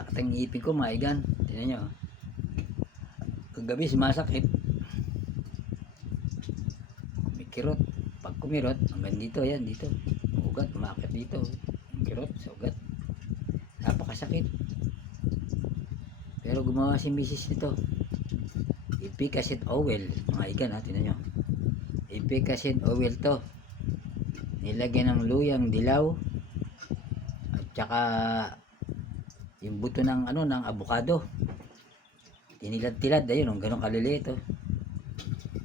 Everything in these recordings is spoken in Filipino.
Sumasakit ang ngipin ko, maigan. Tingnan nyo. Kagabi sumasakit. May kirot. Pag kumirot, hanggang dito, yan, dito. Ugat, umakit dito. Kirot, sa ugat. Napakasakit. Pero gumawa si misis nito. Efficacy oil, mga igan, ha, tingnan nyo. Efficacy oil to. Nilagyan ng luyang dilaw at saka yung buto ng ano ng avocado. Tinilad-tilad, ayun, ganun kaliliit oh.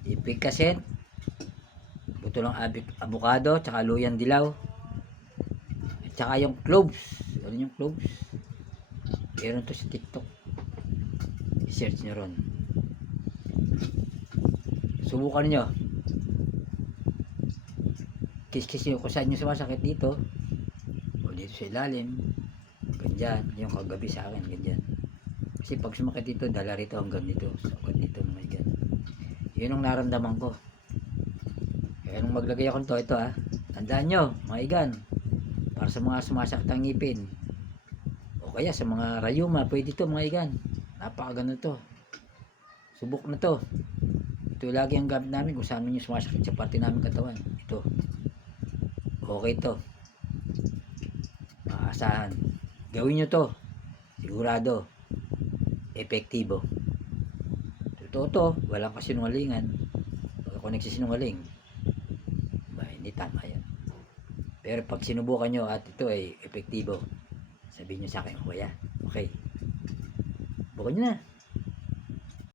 Efficacy, buto ng avocado, tsaka luyang dilaw. At saka yung cloves. Ano yung cloves? Meron to sa TikTok. I-search nyo ron. Subukan nyo. Kiss-kiss nyo kung saan nyo sumasakit dito. O dito sa ilalim. Ganyan. Yung kagabi sa akin. Ganyan. Kasi pag sumakit dito, dala rito hanggang dito. Sakit dito. My God. Yun ang naramdaman ko. Kaya nung maglagay ako nito, ito ha. Tandaan nyo, mga igan. Para sa mga sumasakit ang ngipin. O kaya sa mga rayuma, pwede ito mga igan. Napakagano to. Subok na to. Ito lagi ang gamit namin kung saan yung sumasakit sa parte namin katawan. Ito. Okay to. Maasahan. Gawin nyo to. Sigurado. Epektibo. Totoo to. Walang kasinungalingan. Pag ako nagsisinungaling, ba, hindi tama yan. Pero pag sinubukan nyo at ito ay epektibo, sabihin nyo sa akin, kuya, okay. Bukan nyo na.